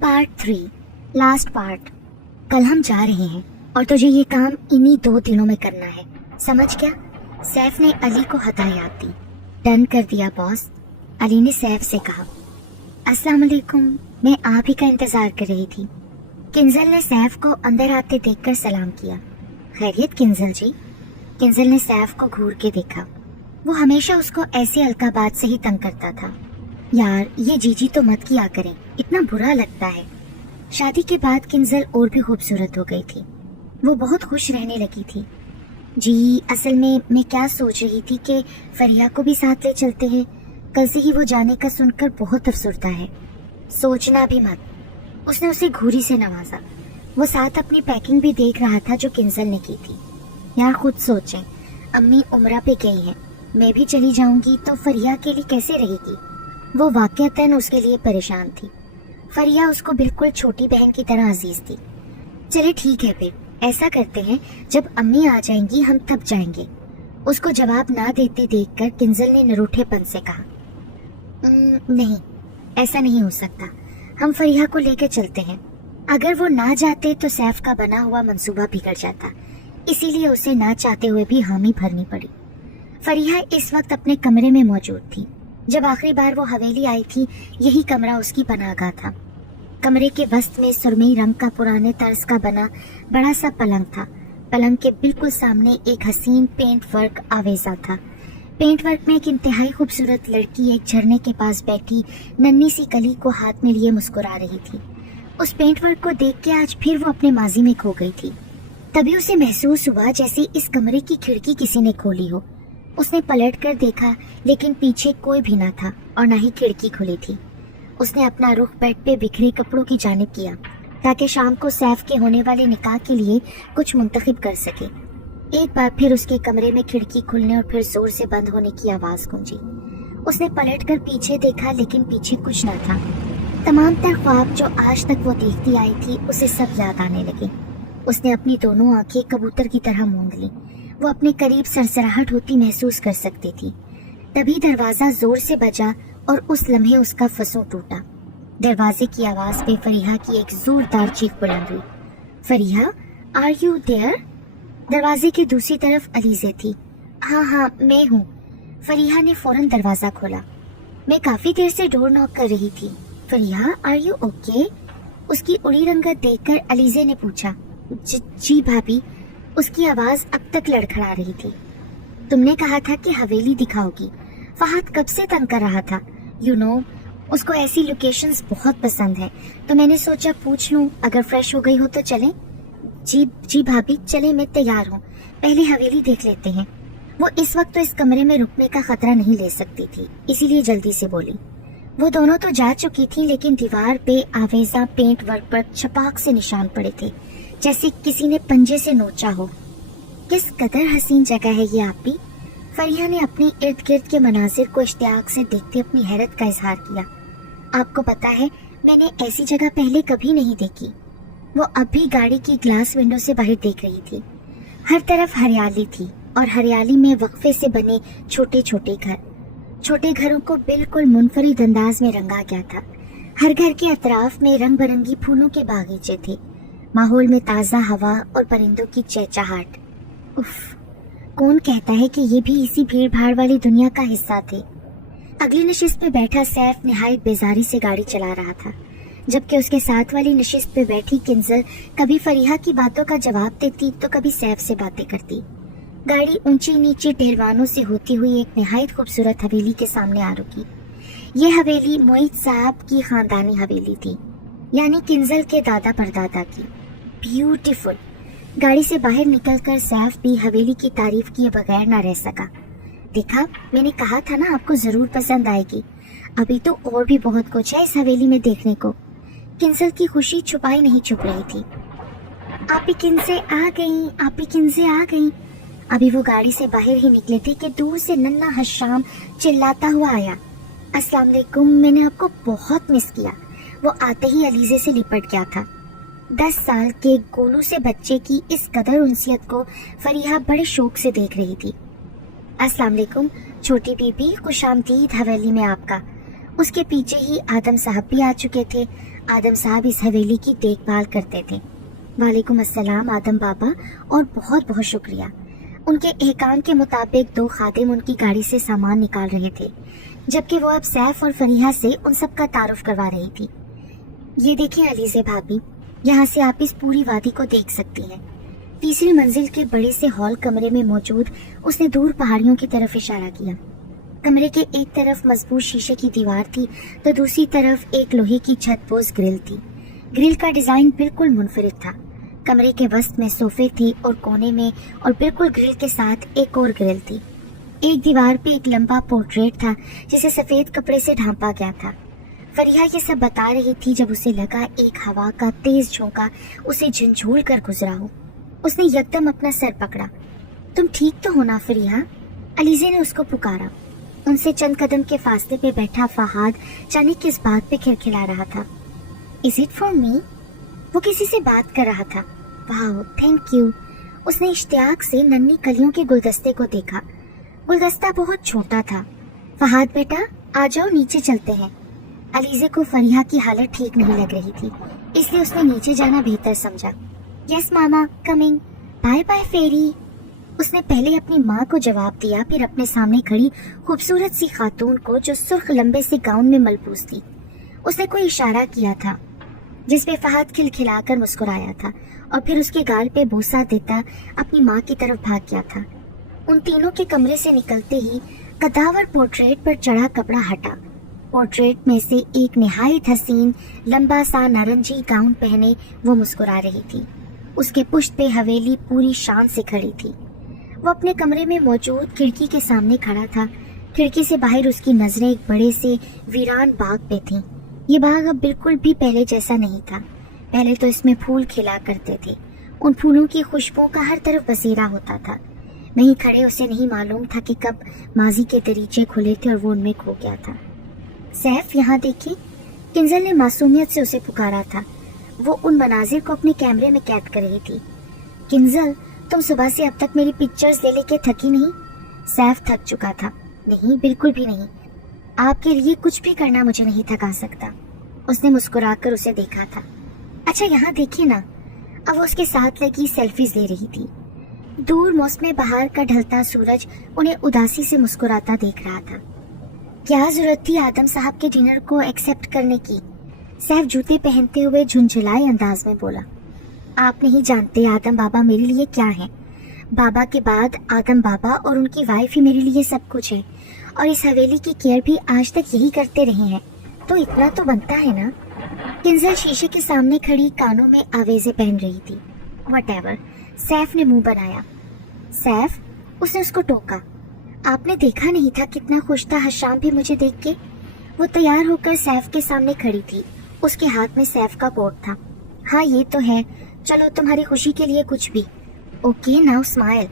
Part 3 last part. कल हम जा रहे हैं और तुझे ये काम इन्हीं 2 दिनों में करना है, समझ क्या? सैफ ने अली को हदायत दी। डन कर दिया बॉस, अली ने सैफ से कहा। अस्सलाम वालेकुम, मैं आप ही का इंतजार कर रही थी। किंजल ने सैफ को अंदर आते देखकर सलाम किया। खैरियत किंजल जी? किंजल ने सैफ को घूर के देखा। वो हमेशा उसको ऐसे अलकाबात से ही तंग करता था। यार ये जीजी तो मत किया करें, इतना बुरा लगता है। शादी के बाद किंजल और भी खूबसूरत हो गई थी। वो बहुत खुश रहने लगी थी। जी असल में मैं क्या सोच रही थी कि फरिया को भी साथ ले चलते हैं। कल से ही वो जाने का सुनकर बहुत अफसुरदा है। सोचना भी मत, उसने उसे घूरी से नवाजा। वो साथ अपनी पैकिंग भी देख रहा था जो किंजल ने की थी। यार खुद सोचें, अम्मी उम्रा पे गई हैं, मैं भी चली जाऊंगी तो फरिया के लिए कैसे रहेगी? वो वाकईतन उसके लिए परेशान थी। फरिया उसको बिल्कुल छोटी बहन की तरह अजीज थी। चले ठीक है फिर ऐसा करते हैं, जब अम्मी आ जाएंगी हम तब जाएंगे। उसको जवाब ना देते देखकर किंजल ने नरूठेपन से कहा, नहीं ऐसा नहीं हो सकता, हम फरिया को लेकर चलते हैं। अगर वो ना जाते तो सैफ का बना हुआ मंसूबा बिगड़ जाता, इसीलिए उसे ना चाहते हुए भी हामी भरनी पड़ी। फरिया इस वक्त अपने कमरे में मौजूद थी। जब आखिरी बार वो हवेली आई थी यही कमरा उसकी पनाहगाह था। कमरे के वस्त में सुरमई रंग का पुराने तर्ज का बना बड़ा सा पलंग था। पलंग के बिल्कुल सामने एक हसीन पेंट वर्क आवेजा था। पेंट वर्क में एक इंतहाई खूबसूरत लड़की एक झरने के पास बैठी नन्ही सी कली को हाथ में लिए मुस्कुरा रही थी। उस पेंट वर्क को देख के आज फिर वो अपने माजी में खो गई थी। तभी उसे महसूस हुआ जैसे इस कमरे की खिड़की किसी ने खोली हो। उसने पलट कर देखा लेकिन पीछे कोई भी ना था और न ही खिड़की खुली थी। उसने अपना रुख बेड पे बिखरे कपड़ों की जानिब किया ताकि शाम को सैफ के होने वाले निकाह के लिए कुछ मुंतखब कर सके। एक बार फिर उसके कमरे में खिड़की खुलने और फिर जोर से बंद होने की आवाज गूंजी। उसने पलट कर पीछे देखा लेकिन पीछे कुछ न था। तमाम तर ख्वाब जो आज तक वो देखती आई थी उसे सब याद आने लगे। उसने अपनी दोनों आंखें कबूतर की तरह मूंद ली। वो अपने करीब सरसराहट होती महसूस कर सकती थी। तभी दरवाजा जोर से बजा और उस लम्हे उसका फंसू टूटा। दरवाजे की आवाज पे फरीहा की एक जोरदार चीख बुलंद हुई। Fariha, are you there? दरवाजे की दूसरी तरफ अलीज़े थी। हाँ मैं हूँ। फरीहा ने फौरन दरवाजा खोला। मैं काफी देर से डोर नॉक कर रही थी। Fariha, are you okay? उसकी उड़ी रंगत देखकर अलीज़े ने पूछा। जी भाभी। उसकी आवाज अब तक लड़खड़ा रही थी। तुमने कहा था कि हवेली दिखाओगी। फहद कब से तंग कर रहा था। यू नो, उसको ऐसी लोकेशंस बहुत पसंद है, तो मैंने सोचा पूछ लूं अगर फ्रेश हो गई हो तो चलें। जी भाभी चले, मैं तैयार हूँ। पहले हवेली देख लेते हैं। वो इस वक्त तो इस कमरे में रुकने का खतरा नहीं ले सकती थी, इसीलिए जल्दी से बोली। वो दोनों तो जा चुकी थी लेकिन दीवार पे आवेजा पेंट वर्क पर छपाक से निशान पड़े थे, जैसे किसी ने पंजे से नोचा हो। किस कदर हसीन जगह है ये आप भी। फरिया ने अपने इर्द गिर्द के मनाजिर को इश्तियाक से देखते अपनी हैरत का इजहार किया। आपको पता है मैंने ऐसी जगह पहले कभी नहीं देखी। वो अब भी गाड़ी की ग्लास विंडो से बाहर देख रही थी। हर तरफ हरियाली थी और हरियाली में वक्फे से बने छोटे छोटे घर। छोटे घरों को बिल्कुल मुनफरिद अंदाज में रंगा गया था। हर घर के अतराफ में रंग बिरंगी फूलों के बागीचे थे। माहौल में ताज़ा हवा और परिंदों की चहचहाट। उफ, कौन कहता है कि ये भी इसी भीड़ भाड़ वाली दुनिया का हिस्सा थे। अगली नशिस्त पे बैठा सैफ निहायत बेजारी से गाड़ी चला रहा था, जबकि उसके साथ वाली नशिस्त पे बैठी किंजल कभी फरीहा की बातों का जवाब देती तो कभी सैफ से बातें करती। गाड़ी ऊंची नीची टहलवानों से होती हुई एक निहायत खूबसूरत हवेली के सामने आ रुकी। ये हवेली मोइज साहब की खानदानी हवेली थी, यानी किंजल के दादा परदादा की। ब्यूटीफुल। गाड़ी से बाहर निकलकर सैफ भी हवेली की तारीफ किए बगैर ना रह सका। देखा, मैंने कहा था ना आपको जरूर पसंद आएगी। अभी तो और भी बहुत कुछ है इस हवेली में देखने को। किंजल की खुशी छुपाई नहीं छुप रही थी। आप ही किंजे आ गई, आप ही किंजे आ गई। अभी वो गाड़ी से बाहर ही निकले थे कि दूर से नन्ना हशाम चिल्लाता हुआ आया। अस्सलाम वालेकुम, मैंने आपको बहुत मिस किया। वो आते ही अलीज़े से लिपट गया था। 10 साल के गोलू से बच्चे की इस कदर उनसियत को फरीहा बड़े शौक से देख रही थी। अस्सलाम वालेकुम छोटी बीबी, खुशामदीद हवेली में आपका। उसके पीछे ही आदम साहब भी आ चुके थे। आदम साहब इस हवेली की देखभाल करते थे। वालेकुम अस्सलाम आदम बाबा, और बहुत बहुत शुक्रिया। उनके एहकाम के मुताबिक 2 खादिम उनकी गाड़ी से सामान निकाल रहे थे, जबकि वो अब सैफ और फरीहा से उन सब का तारुफ करवा रही थी। ये देखिए अलीज़े भाभी, यहाँ से आप इस पूरी वादी को देख सकती हैं। तीसरी मंजिल के बड़े से हॉल कमरे में मौजूद उसने दूर पहाड़ियों की तरफ इशारा किया। कमरे के एक तरफ मजबूत शीशे की दीवार थी तो दूसरी तरफ एक लोहे की छतपोश ग्रिल थी। ग्रिल का डिजाइन बिल्कुल मुनफरिद था। कमरे के वस्त में सोफे थे और कोने में और बिल्कुल ग्रिल के साथ एक और ग्रिल थी। एक दीवार पे एक लंबा पोर्ट्रेट था जिसे सफेद कपड़े से ढांपा गया था। फरिया ये सब बता रही थी जब उसे लगा एक हवा का तेज झोंका उसे झंझोड़ कर गुजरा हो। उसने यकदम अपना सर पकड़ा। तुम ठीक तो हो ना फरिया? अलीज़े ने उसको पुकारा। उनसे चंद कदम के फासले पे बैठा फहाद जाने किस बात पे खिलखिला रहा था। Is it for me? वो किसी से बात कर रहा था। वाह थैंक यू। उसने इश्तियाक से नन्ही कलियों के गुलदस्ते को देखा। गुलदस्ता बहुत छोटा था। फहाद बेटा आ जाओ, नीचे चलते हैं। अलीज़े को फरिया की हालत ठीक नहीं लग रही थी, इसलिए उसने नीचे जाना बेहतर समझा। यस मामा कमिंग। बाय बाय फेरी। उसने पहले अपनी माँ को जवाब दिया, फिर अपने सामने खड़ी खूबसूरत सी खातून को जो सुर्ख लंबे से गाउन में मलबूस थी। उसने कोई इशारा किया था जिसपे फहद खिलखिलाकर मुस्कुराया था और फिर उसके गाल पे बोसा देता अपनी माँ की तरफ भाग गया था। उन तीनों के कमरे से निकलते ही कदावर पोर्ट्रेट पर चढ़ा कपड़ा हटा। पोर्ट्रेट में से एक निहायत हसीन लंबा सा नारंगी गाउन पहने वो मुस्कुरा रही थी। उसके पुष्ट पे हवेली पूरी शान से खड़ी थी। वो अपने कमरे में मौजूद खिड़की के सामने खड़ा था। खिड़की से बाहर उसकी नजरें एक बड़े से वीरान बाग पे थीं। ये बाग अब बिल्कुल भी पहले जैसा नहीं था। पहले तो इसमें फूल खिला करते थे। उन फूलों की खुशबू का हर तरफ बसेरा होता था। वहीं खड़े उसे नहीं मालूम था कि कब माजी के दरीचे खुले थे और वो उनमें खो गया था। सैफ यहाँ देखिए, किंजल ने मासूमियत से उसे पुकारा था। वो उन मनाजिर को अपने कैमरे में कैद कर रही थी। किंजल, तुम सुबह से अब तक मेरी पिक्चर्स ले लेके थकी नहीं? सैफ थक चुका था। नहीं, बिल्कुल भी नहीं। आपके लिए कुछ भी करना मुझे नहीं थका सकता। उसने मुस्कुराकर उसे देखा था। अच्छा यहाँ देखिए ना। अब वो उसके साथ लगी सेल्फीज ले रही थी। दूर मौसम बहार का ढलता सूरज उन्हें उदासी से मुस्कुराता देख रहा था। क्या जरूरत थी आदम साहब के डिनर को एक्सेप्ट करने की? सैफ जूते पहनते हुए झुंझुलाए अंदाज में बोला। आप नहीं जानते आदम बाबा मेरे लिए क्या है। बाबा के बाद आदम बाबा और उनकी वाइफ ही मेरे लिए सब कुछ है, और इस हवेली की केयर भी आज तक यही करते रहे हैं, तो इतना तो बनता है ना। किंजल शीशे के सामने खड़ी कानों में आवेज़ें पहन रही थी। व्हाटएवर, सैफ ने मुंह बनाया। सैफ, उसने उसको टोका। आपने देखा नहीं था कितना खुश था हशाम भी मुझे देख के? वो तैयार होकर सैफ के सामने खड़ी थी। उसके हाथ में सैफ का कोट था। हाँ ये तो है, चलो तुम्हारी खुशी के लिए कुछ भी। Okay now smile.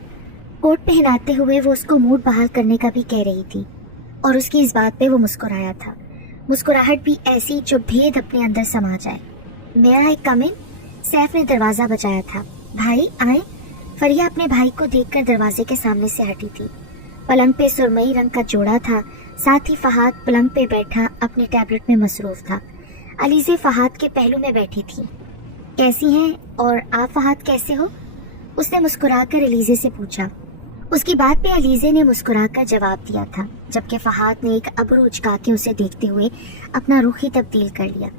कोट पहनाते हुए वो उसको मूड बहाल करने का भी कह रही थी, और उसकी इस बात पे वो मुस्कुराया था। मुस्कुराहट भी ऐसी जो भेद अपने अंदर समा जाए। मैं आई कम इन? सैफ ने दरवाजा बजाया था। भाई आए। फरिया अपने भाई को देखकर दरवाजे के सामने से हटी थी। पलंग पे सुरमई रंग का जोड़ा था। साथ ही फहाद पलंग पे बैठा अपने टैबलेट में मसरूफ था। अलीज़े फहाद के पहलू में बैठी थी। कैसी हैं और आप फहाद कैसे हो? उसने मुस्कुराकर अलीज़े से पूछा। उसकी बात पे अलीज़े ने मुस्कुराकर जवाब दिया था, जबकि फहाद ने एक अब्रू उचका के उसे देखते हुए अपना रुख ही तब्दील कर लिया।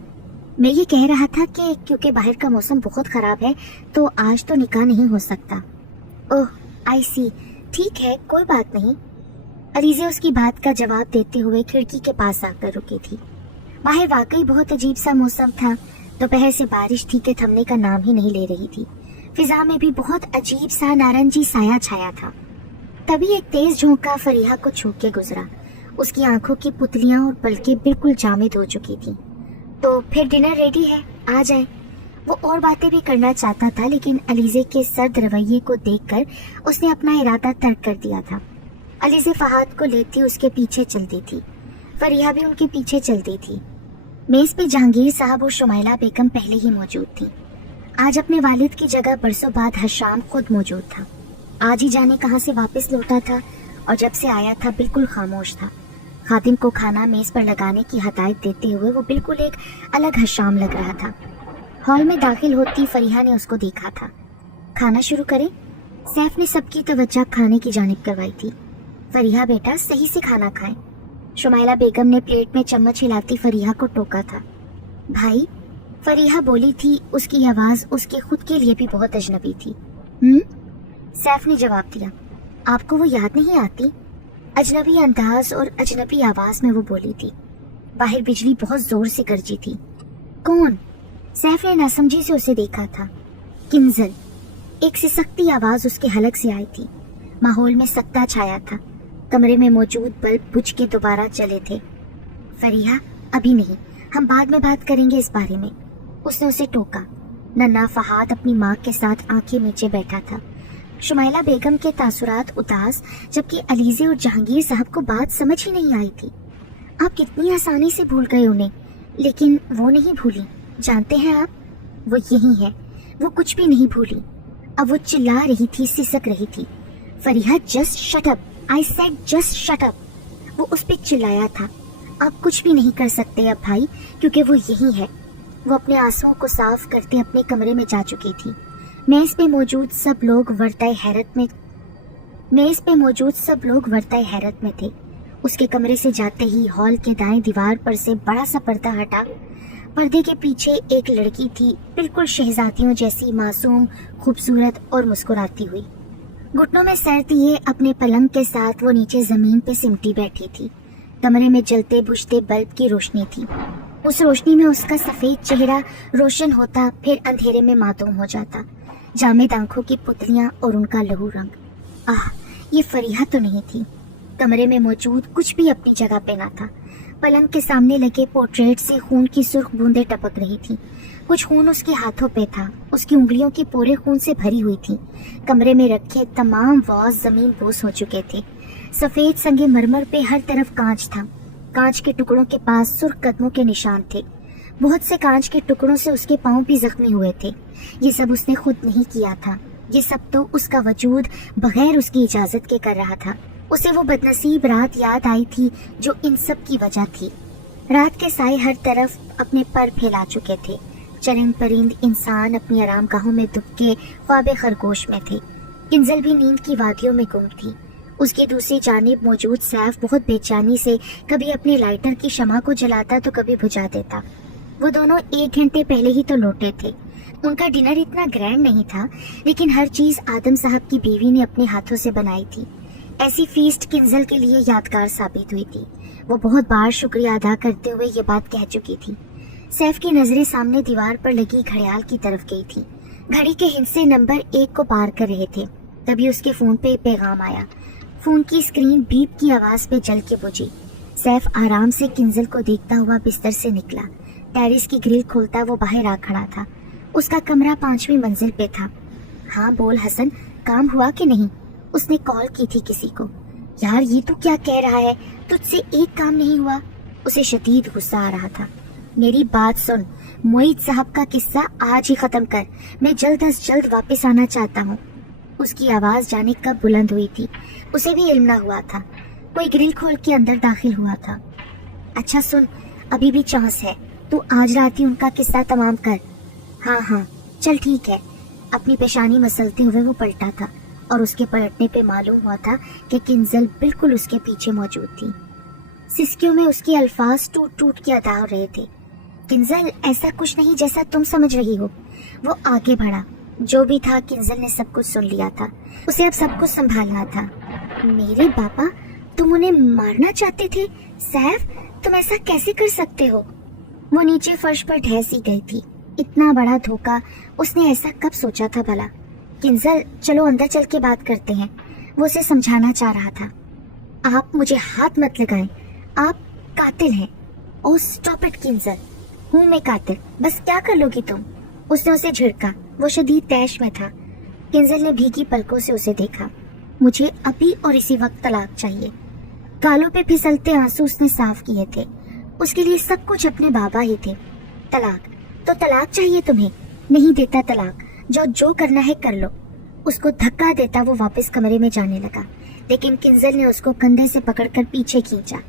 मैं ये कह रहा था कि क्योंकि बाहर का मौसम बहुत खराब है तो आज तो निकाह नहीं हो सकता। ओह आई सी, ठीक है कोई बात नहीं। अलीज़े उसकी बात का जवाब देते हुए खिड़की के पास आकर रुकी थी। बाहर वाकई बहुत अजीब सा मौसम था। दोपहर से बारिश थी कि थमने का नाम ही नहीं ले रही थी। फिजा में भी बहुत अजीब सा नारंगी साया छाया था। तभी एक तेज झोंका फरीहा को छू के गुजरा। उसकी आंखों की पुतलियां और पलकें बिल्कुल जामिद हो चुकी थी। तो फिर डिनर रेडी है, आ जाए। वो और बातें भी करना चाहता था, लेकिन अलीज़े के सर्द रवैये को देखकर उसने अपना इरादा तर्क कर दिया था। अलीज़े फहाद को लेती उसके पीछे चलती थी। फरीहा भी उनके पीछे चलती थी। मेज पे जहांगीर साहब और शुमाइला बेगम पहले ही मौजूद थी। आज अपने वालिद की जगह बरसों बाद हशाम खुद मौजूद था। आज ही जाने कहाँ से वापस लौटा था, और जब से आया था बिल्कुल खामोश था। खादिम को खाना मेज पर लगाने की हदायत देते हुए वो बिल्कुल एक अलग हशाम लग रहा था। हॉल में दाखिल होती फरीहा ने उसको देखा था। खाना शुरू करें? सैफ ने सबकी तवज्जो खाने की जानिब करवाई थी। फरीहा बेटा सही से खाना खाएं। शुमाइला बेगम ने प्लेट में चम्मच हिलाती फरीहा को टोका था। भाई, फरीहा बोली थी, उसकी आवाज उसके खुद के लिए भी बहुत अजनबी थी। सैफ ने जवाब दिया। आपको वो याद नहीं आती? अजनबी अंदाज और अजनबी आवाज में वो बोली थी। बाहर बिजली बहुत जोर से गरजी थी। कौन? सैफ ने नासमझी से उसे देखा था। किंजल। एक सिसकती आवाज उसके हलक से आई थी। माहौल में सख्ता छाया था। कमरे में मौजूद बल्ब बुझ के दोबारा जले थे। फरीहा, अभी नहीं, हम बाद में बात करेंगे इस बारे में, उसने उसे टोका। नन्हा फहाद अपनी माँ के साथ आंखें नीचे बैठा था। शुमाइला बेगम के तासुरात उदास, जबकि अलीज़े और जहांगीर साहब को बात समझ ही नहीं आई थी। आप कितनी आसानी से भूल गए उन्हें, लेकिन वो नहीं भूली। जानते हैं आप, वो यही है। वो कुछ भी नहीं भूली। अब वो चिल्ला रही थी, सिसक रही थी। Fariha, just shut up, I said just shut up. वो उस पे चिल्लाया था। आप कुछ भी नहीं कर सकते अब भाई, क्योंकि वो यही है। वो अपने आंसुओं को साफ करते अपने कमरे में जा चुकी थी। मेज पे मौजूद सब लोग वर्ताए हैरत में थे। उसके कमरे से जाते ही हॉल के दाएं दीवार पर से बड़ा सा पर्दा हटा। पर्दे के पीछे एक लड़की थी, बिल्कुल शहजादियों जैसी, मासूम, खूबसूरत और मुस्कुराती हुई। घुटनों में सर दिए अपने पलंग के साथ वो नीचे जमीन पे सिमटी बैठी थी। कमरे में जलते बुझते बल्ब की रोशनी थी। उस रोशनी में उसका सफेद चेहरा रोशन होता, फिर अंधेरे में मातूम हो जाता। जामिद आंखों की पुतलियां और उनका लहू रंग। आह, ये फरीहा तो नहीं थी। कमरे में मौजूद कुछ भी अपनी जगह पे ना था। पलंग के सामने लगे पोर्ट्रेट से खून की सुर्ख बूंदें टपक रही थी। कुछ खून उसके हाथों पे था। उसकी उंगलियों की पोरे खून से भरी हुई थी। कमरे में रखे तमाम वाज जमीन बोस हो चुके थे। सफेद संगे मरमर पे हर तरफ कांच था। कांच के टुकड़ों के पास सुर्ख कदमों के निशान थे। बहुत से कांच के टुकड़ों से उसके पांव भी जख्मी हुए थे। ये सब उसने खुद नहीं किया था। ये सब तो उसका वजूद बगैर उसकी इजाजत के कर रहा था। उसे वो बदनसीब रात याद आई थी जो इन सब की वजह थी। रात के साए हर तरफ अपने पर फैला चुके थे। चरिंद परिंद इंसान अपनी आरामगाहों में दुबके ख्वाबे खरगोश में थे। किंजल भी नींद की वादियों में गुम थी। उसकी दूसरी जानिब मौजूद सैफ बहुत बेचैनी से कभी अपने लाइटर की शमा को जलाता तो कभी बुझा देता। वो दोनों 1 घंटे पहले ही तो लौटे थे। उनका डिनर इतना ग्रैंड नहीं था, लेकिन हर चीज आदम साहब की बीवी ने अपने हाथों से बनाई थी। ऐसी फीस्ट किंजल के लिए यादगार साबित हुई थी। वो बहुत बार शुक्रिया अदा करते हुए ये बात कह चुकी थी। सैफ की नजरें सामने दीवार पर लगी घड़ियाल की तरफ गई थी। घड़ी के हिस्से नंबर 1 को पार कर रहे थे। तभी उसके फोन पे पैगाम आया। फोन की स्क्रीन बीप की आवाज पे जल के बुझी। सैफ आराम से किंजल को देखता हुआ बिस्तर से निकला। टेरिस की ग्रिल खोलता वो बाहर आ खड़ा था। उसका कमरा 5वीं मंजिल पे था। हाँ बोल हसन, काम हुआ कि नहीं? उसने कॉल की थी किसी को। यार ये तो क्या कह रहा है, तुझसे एक काम नहीं हुआ? उसे शदीद गुस्सा आ रहा था। मेरी बात सुन, मोईद साहब का किस्सा आज ही खत्म कर। मैं जल्द अज जल्द वापस आना चाहता हूँ। उसकी आवाज जाने कब बुलंद हुई थी उसे भी इल्म न हुआ था। कोई ग्रिल खोल के अंदर दाखिल हुआ था। अच्छा सुन, अभी भी चांस है, तू आज रात ही उनका किस्सा तमाम कर। हाँ चल ठीक है। अपनी पेशानी मसलते हुए वो पलटा था और उसके पलटने पे मालूम हुआ था कि किंजल बिल्कुल उसके पीछे मौजूद थी। सिसकियों में उसके अल्फाज टूट टूट के अदा हो रहे थे। किंजल, ऐसा कुछ नहीं जैसा तुम समझ रही हो। वो आगे बढ़ा। जो भी था किंजल ने सब कुछ सुन लिया था। उसे अब सब कुछ संभालना था। मेरे बाबा, तुम उन्हें मारना चाहते थे? सैफ, तुम ऐसा कैसे कर सकते हो? वो नीचे फर्श पर ढहसी गई थी। इतना बड़ा धोखा उसने ऐसा कब सोचा था भला? किंजल, चलो अंदर चल के बात करते हैं। वो उसे समझाना चाह रहा था। आप मुझे हाथ मत लगाएं, आप कातिल हैं। ओह स्टॉप इट किंजल, हूँ मैं कातिल, बस क्या कर लोगी तुम? उसने उसे झिड़का। वो शदीद तैश में था। किंजल ने भीगी पलकों से उसे देखा। मुझे अभी और इसी वक्त तलाक चाहिए। गालों पे फिसलते आंसू उसने साफ किए थे। उसके लिए सब कुछ अपने बाबा ही थे। तलाक तो तलाक चाहिए तुम्हें? नहीं देता तलाक, जो करना है कर लो। उसको धक्का देता वो वापस कमरे में जाने लगा, लेकिन किंजल ने उसको कंधे से पकड़कर पीछे खींचा।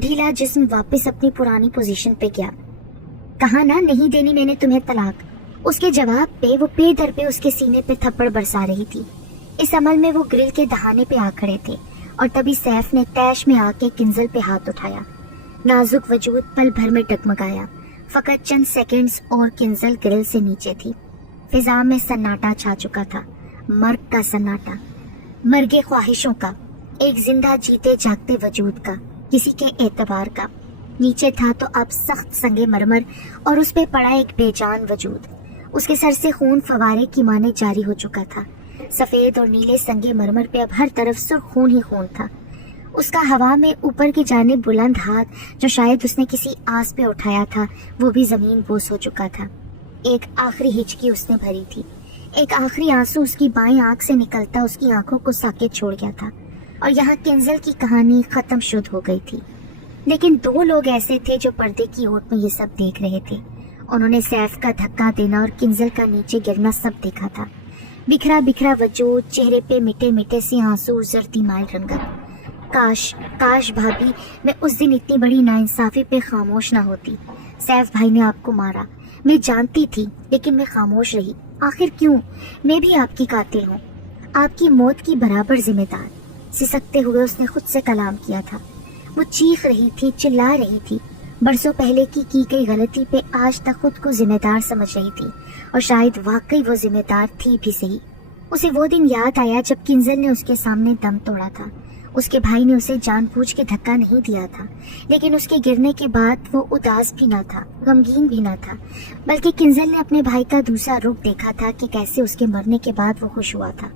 ढीला जिस्म वापस अपनी पुरानी पोजीशन पे गया। कहा ना नहीं देनी मैंने तुम्हें तलाक। उसके जवाब पे वो बेदर पे उसके सीने पे थप्पड़ बरसा रही थी। इस अमल में वो ग्रिल के दहाने पे आ खड़े थे और तभी सैफ ने तैश में आके किंजल पे हाथ उठाया। नाजुक वजूद पल भर में डगमगाया। फकत चंद सेकंड्स और किंजल ग्रिल से नीचे थी। फिजा में सन्नाटा छा चुका था, मर्ग का सन्नाटा, मर्गे ख्वाहिशों का, एक जिंदा जीते जागते वजूद का, किसी के एतबार का। नीचे था तो अब सख्त संगे मरमर और उस पे पड़ा एक बेजान वजूद। उसके सर से खून फवारे की माने जारी हो चुका था। सफेद और नीले संगे मरमर पे अब हर तरफ सुर्ख खून ही खून था। उसका हवा में ऊपर की जानिब बुलंद हाथ, जो शायद उसने किसी आस पे उठाया था, वो भी जमीन बोस हो चुका था। एक आखिरी हिचकी उसने भरी थी। एक आखिरी आंसू उसकी बाएं आंख से निकलता उसकी आंखों को साकित छोड़ गया था और यहाँ किंजल की कहानी खत्म शुद्ध हो गई थी। लेकिन दो लोग ऐसे थे जो पर्दे की ओट में ये सब देख रहे थे। उन्होंने सैफ का धक्का देना और किंजल का नीचे गिरना सब देखा था। बिखरा बिखरा वजूद, चेहरे पे मिटे मिटे से आंसू, जर्दी माइल रंगत। काश काश भाभी मैं उस दिन इतनी बड़ी नाइंसाफी पे खामोश ना होती। सैफ भाई ने आपको मारा, मैं जानती थी, लेकिन मैं खामोश रही। आखिर क्यों? मैं भी आपकी कातिल हूँ, आपकी मौत की बराबर जिम्मेदार। सिसकते हुए उसने खुद से कलाम किया था। वो चीख रही थी, चिल्ला रही थी। बरसों पहले की गई गलती पे आज तक खुद को जिम्मेदार समझ रही थी और शायद वाकई वो जिम्मेदार थी भी सही। उसे वो दिन याद आया जब किंजल ने उसके सामने दम तोड़ा था। उसके भाई ने उसे जानबूझ के धक्का नहीं दिया था, लेकिन उसके गिरने के बाद वो उदास भी ना था, गमगीन भी ना था, बल्कि किंजल ने अपने भाई का दूसरा रुख देखा था कि कैसे उसके मरने के बाद वो खुश हुआ था।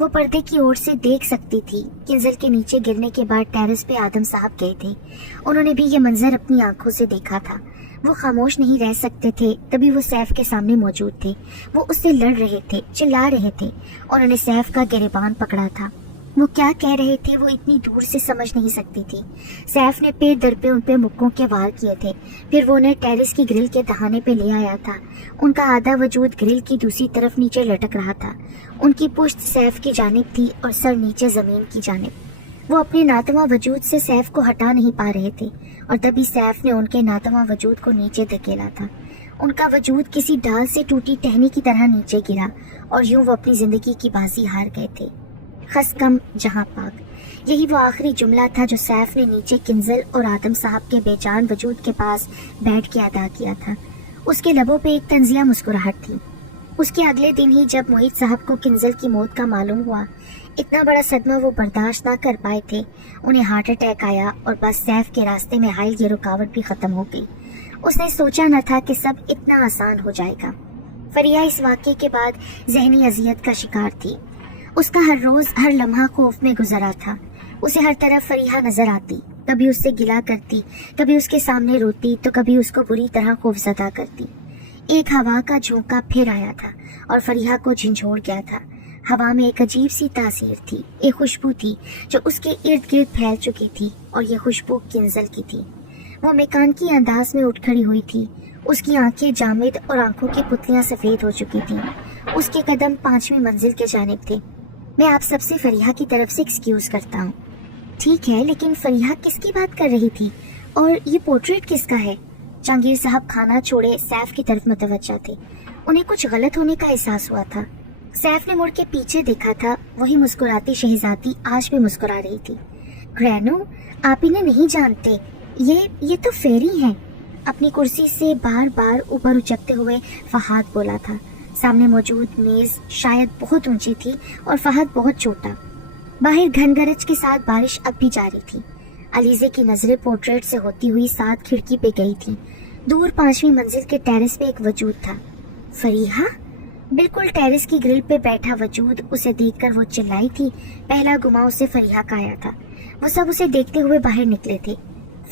वो पर्दे की ओर से देख सकती थी। किंजल के नीचे गिरने के बाद टेरेस पे आदम साहब गए थे। उन्होंने भी ये मंजर अपनी आंखों से देखा था। वो खामोश नहीं रह सकते थे, तभी वो सैफ के सामने मौजूद थे। वो उससे लड़ रहे थे, चिल्ला रहे थे। उन्होंने सैफ का गिरेबान पकड़ा था। वो क्या कह रहे थे वो इतनी दूर से समझ नहीं सकती थी। सैफ ने पे दर पे उन पे मुक्कों के वार किए थे। फिर वो उन्हें टेरेस की ग्रिल के दहाने पे ले आया था। उनका आधा वजूद ग्रिल की दूसरी तरफ नीचे लटक रहा था। उनकी पुश्त सैफ की जानिब थी और सर नीचे जमीन की जानिब। वो अपने नातवा वजूद से सैफ को हटा नहीं पा रहे थे और तभी सैफ ने उनके नातवा वजूद को नीचे धकेला था। उनका वजूद किसी डाल से टूटी टहनी की तरह नीचे गिरा और यूं वो अपनी जिंदगी की बाजी हार गए थे। खस कम जहां पाक, यही वो आखिरी जुमला था जो सैफ ने नीचे किंजल और आदम साहब के बेजान वजूद के पास बैठ के अदा किया था। उसके लबों पे एक तंजिया मुस्कुराहट थी। उसके अगले दिन ही जब मोहित साहब को किंजल की मौत का मालूम हुआ, इतना बड़ा सदमा वो बर्दाश्त ना कर पाए थे। उन्हें हार्ट अटैक आया और बस सैफ के रास्ते में आई ये रुकावट भी खत्म हो गई। उसने सोचा न था कि सब इतना आसान हो जाएगा। फरिया इस वाक़े के बाद जहनी अजियत का शिकार थी। उसका हर रोज हर लम्हा खौफ में गुजरा था। उसे हर तरफ फरीहा नजर आती, कभी उससे गिला करती, कभी उसके सामने रोती, तो कभी उसको बुरी तरह खौफजदा करती। एक हवा का झोंका फिर आया था और फरीहा को झंझोड़ गया था। हवा में एक अजीब सी तासीर थी, एक खुशबू थी जो उसके इर्द गिर्द फैल चुकी थी और ये खुशबू किंजल की थी। वो मेकानकी अंदाज में उठ खड़ी हुई थी। उसकी आंखें जामिद और आंखों की पुतलियां सफेद हो चुकी थीं। उसके कदम 5वीं मंजिल के जानिब थे। मैं आप सबसे फरीहा की तरफ से एक्सक्यूज करता हूँ। ठीक है, लेकिन फरीहा किसकी बात कर रही थी और ये पोर्ट्रेट किसका है? जहांगीर साहब खाना छोड़े सैफ की तरफ मुतवज्जा थे। उन्हें कुछ गलत होने का एहसास हुआ था। सैफ ने मुड़ के पीछे देखा था। वही मुस्कुराती शहजादी आज भी मुस्कुरा रही थी। ग्रैनो, आप इन्हें नहीं जानते, ये तो फेरी हैं। अपनी कुर्सी से बार बार ऊपर उचकते हुए फहाद बोला था। सामने मौजूद मेज शायद बहुत ऊंची थी और फहद बहुत छोटा। बाहर घनगरज के साथ बारिश अब भी जारी थी। अलीजे की नजरें पोर्ट्रेट से होती हुई साथ खिड़की पे गई थी। दूर 5वीं मंजिल के टेरेस पे एक वजूद था। फरीहा? बिल्कुल टेरेस की ग्रिल पे बैठा वजूद। उसे देखकर वो चिल्लाई थी। पहला गुमा उसे फरीहा का आया था। वो सब उसे देखते हुए बाहर निकले थे।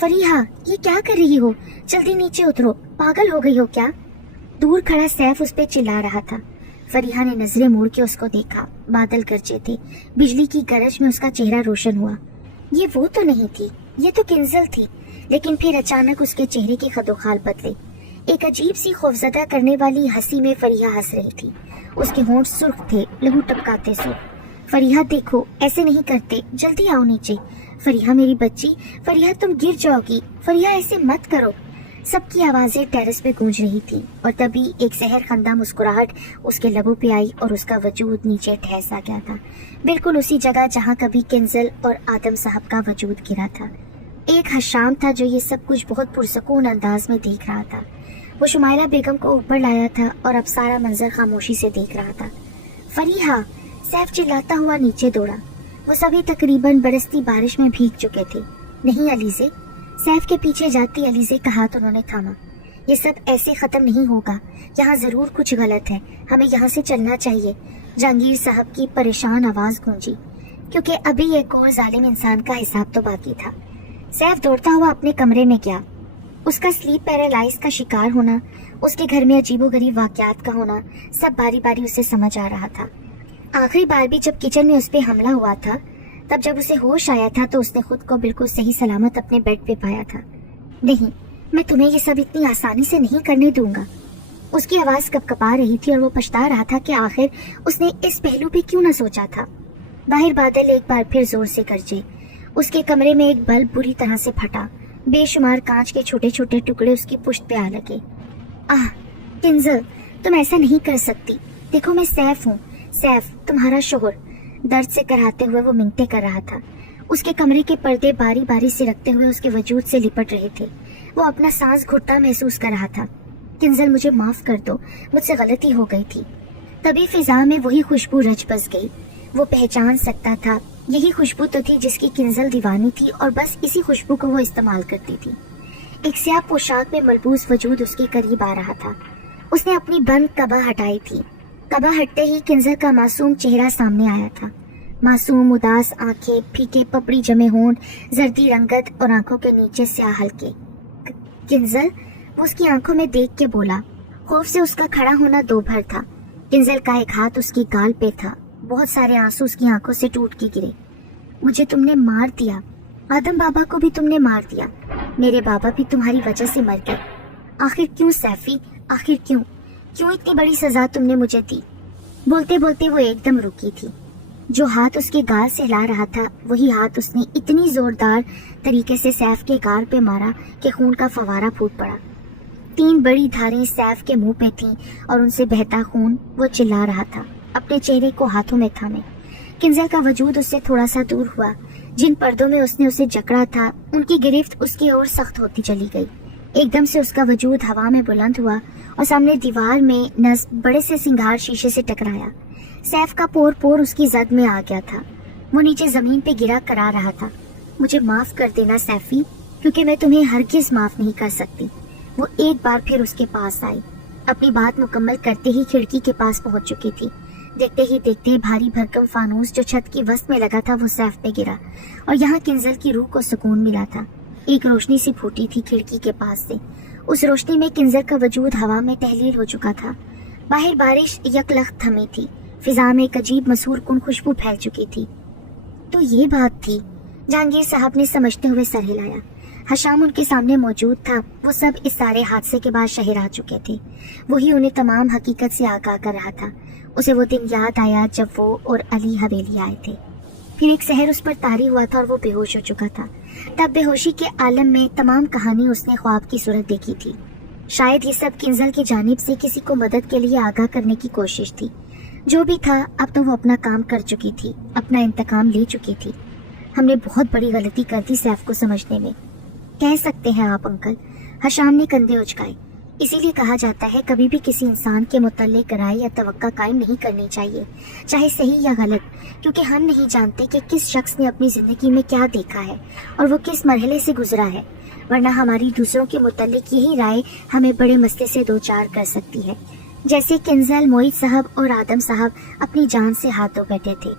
फरीहा, ये क्या कर रही हो? जल्दी नीचे उतरो, पागल हो गई हो क्या? दूर खड़ा सैफ उस पे चिल्ला रहा था। फरीहा ने नजरें मोड़ के उसको देखा। बादल गरजे थे। बिजली की गरज में उसका चेहरा रोशन हुआ। ये वो तो नहीं थी, ये तो किंजल थी। लेकिन फिर अचानक उसके चेहरे के खदोखाल बदले। एक अजीब सी खौफजदा करने वाली हंसी में फरीहा हंस रही थी। उसके होंठ सुर्ख थे, लहू टपकाते सुर्ख। फरीहा देखो, ऐसे नहीं करते, जल्दी आओ नीचे। फरीहा मेरी बच्ची, फरीहा तुम गिर जाओगी, फरीहा ऐसे मत करो। सबकी आवाजें टेरेस पे गूंज रही थी और तभी एक जहर खंदा मुस्कुराहट उसके लबों पे आई और उसका वजूद नीचे ठहस आ गया था, बिल्कुल उसी जगह जहाँ कभी किंजल और आदम साहब का वजूद गिरा था। एक हशाम था जो ये सब कुछ बहुत पुरसकून अंदाज में देख रहा था। वो शुमाइला बेगम को ऊपर लाया था और अब सारा मंजर खामोशी से देख रहा था। फरीहा, सैफ चिल्लाता हुआ नीचे दौड़ा। वो सभी तकरीबन बरसती बारिश में भीग चुके थे। नहीं अलीज़े, सैफ के पीछे जाती अलीज़े का हाथ उन्होंने थामा। ये सब ऐसे खत्म नहीं होगा, यहाँ जरूर कुछ गलत है, हमें यहाँ से चलना चाहिए। जहांगीर साहब की परेशान आवाज गूंजी, क्योंकि अभी एक और जालिम इंसान का हिसाब तो बाकी था। सैफ दौड़ता हुआ अपने कमरे में गया। उसका स्लीप पैरालाइज का शिकार होना, उसके घर में अजीबोगरीब वाकयात का होना, सब बारी बारी उसे समझ आ रहा था। आखिरी बार भी जब किचन में उस पे हमला हुआ था, तब जब उसे होश आया था तो उसने खुद को बिल्कुल सही सलामत अपने बेड पे पाया था। नहीं, मैं तुम्हें ये सब इतनी आसानी से नहीं करने दूंगा। उसकी आवाज कपकपा रही थी और वो पछता रहा था कि आखिर उसने इस पहलू पे क्यों न सोचा था। बाहर बादल एक बार फिर जोर से गरजे। उसके कमरे में एक बल्ब बुरी तरह से फटा। बेशुमार कांच के छोटे छोटे टुकड़े उसकी पुश्त पे आ लगे। आह किंजल, तुम ऐसा नहीं कर सकती। देखो मैं सैफ हूँ, सैफ तुम्हारा शोहर। दर्द से कराहते हुए वो मिन्नतें कर रहा था। उसके कमरे के पर्दे बारी बारी से रखते हुए उसके वजूद से लिपट रहे थे। वो अपना सांस घुटता महसूस कर रहा था। किंजल, मुझे माफ कर दो, मुझसे गलती हो गई थी। तभी फिजा में वही खुशबू रच बस गई। वो पहचान सकता था, यही खुशबू तो थी जिसकी किंजल दीवानी थी और बस इसी खुशबू को वो इस्तेमाल करती थी। एक स्याह पोशाक में मलबूस वजूद उसके करीब आ रहा था। उसने अपनी बंद कबा हटाई थी। कबा हटते ही किंजल का मासूम चेहरा सामने आया था। मासूम उदास आंखें, फीके पपड़ी जमे होंठ, जर्दी रंगत और आंखों के नीचे स्याह हल्के। किंजल, वो उसकी आंखों में देख के बोला। खौफ से उसका खड़ा होना दो भर था। किंजल का एक हाथ उसकी गाल पे था। बहुत सारे आंसू उसकी आंखों से टूट के गिरे। मुझे तुमने मार दिया, आदम बाबा को भी तुमने मार दिया, मेरे बाबा भी तुम्हारी वजह से मर गए। आखिर क्यों सैफी, आखिर क्यों क्यों इतनी बड़ी सजा तुमने मुझे दी? बोलते बोलते वो एकदम रुकी थी। जो हाथ उसके गाल से हिला रहा था वही हाथ उसने इतनी जोरदार तरीके से सैफ के गाल पे मारा कि खून का फवारा फूट पड़ा। 3 बड़ी धारें सैफ के मुंह पे थीं और उनसे बहता खून वो चिल्ला रहा था, अपने चेहरे को हाथों में थामे। किंजल का वजूद उससे थोड़ा सा दूर हुआ। जिन पर्दों में उसने उसे जकड़ा था उनकी गिरफ्त उसकी ओर सख्त होती चली गई। एकदम से उसका वजूद हवा में बुलंद हुआ और सामने दीवार में नस्ब बड़े से सिंगार शीशे से टकराया। सैफ का पोर पोर उसकी जद में आ गया था। वो नीचे जमीन पे गिरा करा रहा था। मुझे माफ कर देना सैफी, क्योंकि मैं तुम्हें हरगिज माफ नहीं कर सकती। वो एक बार फिर उसके पास आई। अपनी बात मुकम्मल करते ही खिड़की के पास पहुंच चुकी थी। देखते ही देखते भारी भरकम फानूस जो छत की वस्त में लगा था वो सैफ पे गिरा और यहाँ किंजल की रूह को सुकून मिला था। एक रोशनी सी फूटी थी खिड़की के पास से। उस रोशनी में किंजल का वजूद हवा में तहलील हो चुका था। बाहर बारिश यकलख्त थमी थी। फिजा में एक अजीब मसूर कुन खुशबू फैल चुकी थी। तो ये बात थी, जहांगीर साहब ने समझते हुए सर हिलाया। हशाम उनके सामने मौजूद था। वो सब इस सारे हादसे के बाद शहर आ चुके थे। वही उन्हें तमाम हकीकत से आगाह कर रहा था। उसे वो दिन याद आया जब वो और अली हवेली आए थे। फिर एक सहर उस पर तारी हुआ था और वो बेहोश हो चुका था। तब बेहोशी के आलम में तमाम कहानी उसने ख्वाब की सूरत देखी थी। शायद ये सब किंजल की जानिब से किसी को मदद के लिए आगाह करने की कोशिश थी। जो भी था, अब तो वो अपना काम कर चुकी थी, अपना इंतकाम ले चुकी थी। हमने बहुत बड़ी गलती कर दी सैफ को समझने में, कह सकते हैं आप अंकल। हशाम ने कंधे उचकाए। इसीलिए कहा जाता है कभी भी किसी इंसान के मुतल्लिक राय या तवक्का कायम नहीं करनी चाहिए, चाहे सही या गलत, क्योंकि हम नहीं जानते कि किस शख्स ने अपनी जिंदगी में क्या देखा है और वो किस मरहले से गुजरा है। वरना हमारी दूसरों के मुतल्लिक यही राय हमें बड़े मसले से दो चार कर सकती है। जैसे किंजल, मोहित साहब और आदम साहब अपनी जान से हाथ धो बैठे थे।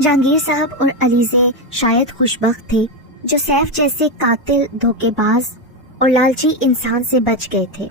जहांगीर साहब और अलीज़े शायद खुशबख्त थे जो सैफ जैसे कातिल, धोखेबाज और लालची इंसान से बच गए थे।